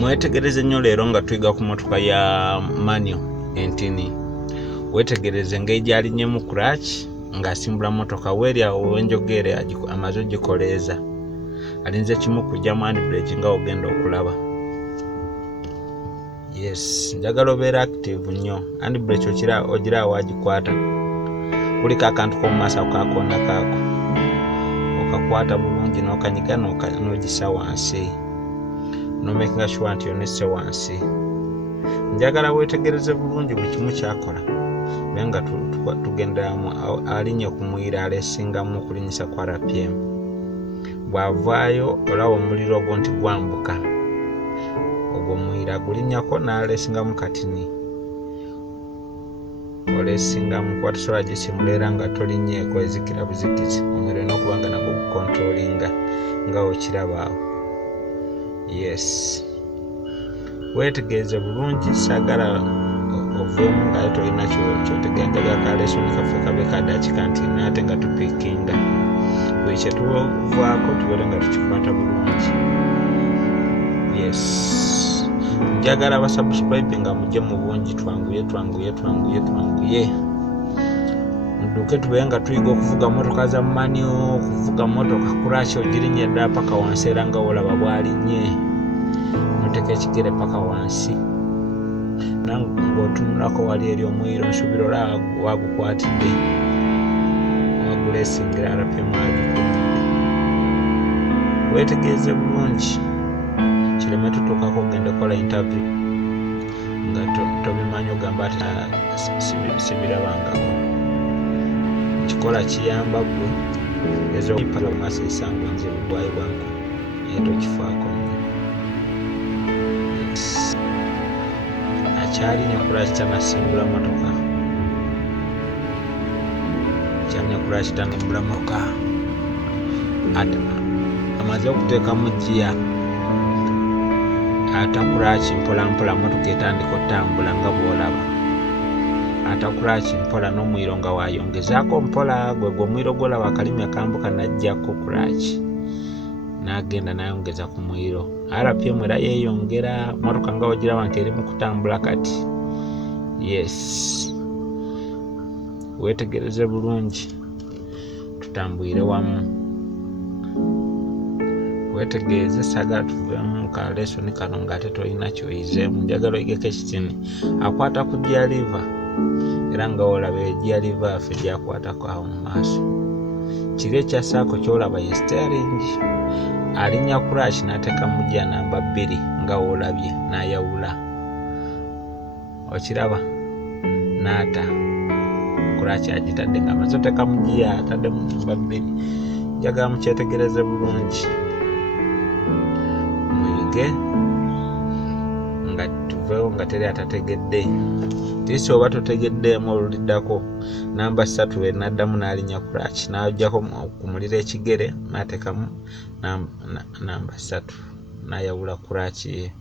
Mwetegereze nnyo leero nga tuyiga ku motoka ya manual entini. Wetegereze engeri gy'alinnye clutch ng'asimbula motoka weeri awo wenjogere amaze ogikoleeza. Alinze kimu kujjamu handbrake nga ogenda okulaba. Yes, njagala obeera active nnyo. Handbrake ogira wagikwata. Kuliko akantu k'omu maaso akakoona kaako. Okakwata bulungi n'okanyiga n'ogissa wansi. No making sure nti yonesse wansi. Njagala weetegereze bulungi buli kimu kyakola. Benga tugenderamu alinye ku muyira alesingamu okulinyisa kwa RPM. Bw'avaayo olaba omuliro ogwo nti gwambuka. Ogwo muyira gulinnyako n'alesingamu katini. Olesingamu kuba tosobola gisimula era nga tolinyeeko ezikira buzikizi. Omuliro n'okuba nga nagwo gukontrolinga nga okiraba awo. Yes. Weetegereze bulungi saagala ovuemu nga tolina kyotegendaga kalesoni kaffe kabe kadakika nti naate nga tupikinga. Buli kye tuvaako tubeere nga tukikwata bulungi. Yes. Njagala abasubscribe nga mujje mu bungi twanguye. Muduke tubeere nga tuyiga okuvuga motoka za manual, okuvuga motoka clutch ogirinnye ddala paka wansi era nga olaba bw'alinnye. Noteka ekigere paka wansi. Ng'otunulako wali eri omuliro nsuubira olaba wagukwatidde. Wagulesingira RPM agikumidde. Weetegereze bulungi. Kireme tutuukako ogenda kola interview nga tobimanyi ogamba ati sibirabangako. Kikola kiyamba ggwe ez'okupala mu maaso ebisango nzibu bwayi bwangu naye tokifaako nnyo. Akyalinya clutch tanasimbula motoka. Amaze okuteekamu giya ata clutch mpola motoka etandika otambula nga bw'olaba. Ata clutch mpola n'omuliro nga wayongezaako mpola gwe omuliro gw'olaba akalimi akambuka n'aggyako clutch n'agenda n'ayongeza ku muliro. RPM era yeeyongera motoka nga ogiraba nti eri mu kutambula kati. Yes. Weetegereze bulungi tutambulire wamu. Weetegereze saagala tuveemu ka lesoni kano ng'ate tolina kyoyizeemu. Njagala oyigeko ekitini akwata ku gear lever era nga olaba gear lever yaffe gy'akwatako awo mu maaso. Kiri ekyassaako ky'olaba ye steering. Alinnya clutch n'ateeka mu gear namba 2 nga wolabye n'ayawula. Okiraba n'ata clutch agitadde nga amaze oteeka mu gear atadde mu namba 2. Njagala mukyetegereze bulungi. Muyige nga tuveewo nga teri atategedde. Tisi oba totegeddeemu oluliddako namba 3 we n'addamu n'alinnya clutch n'aggyako kumulira ekigere n'ateekamu namba 3 n'ayawula clutch ye.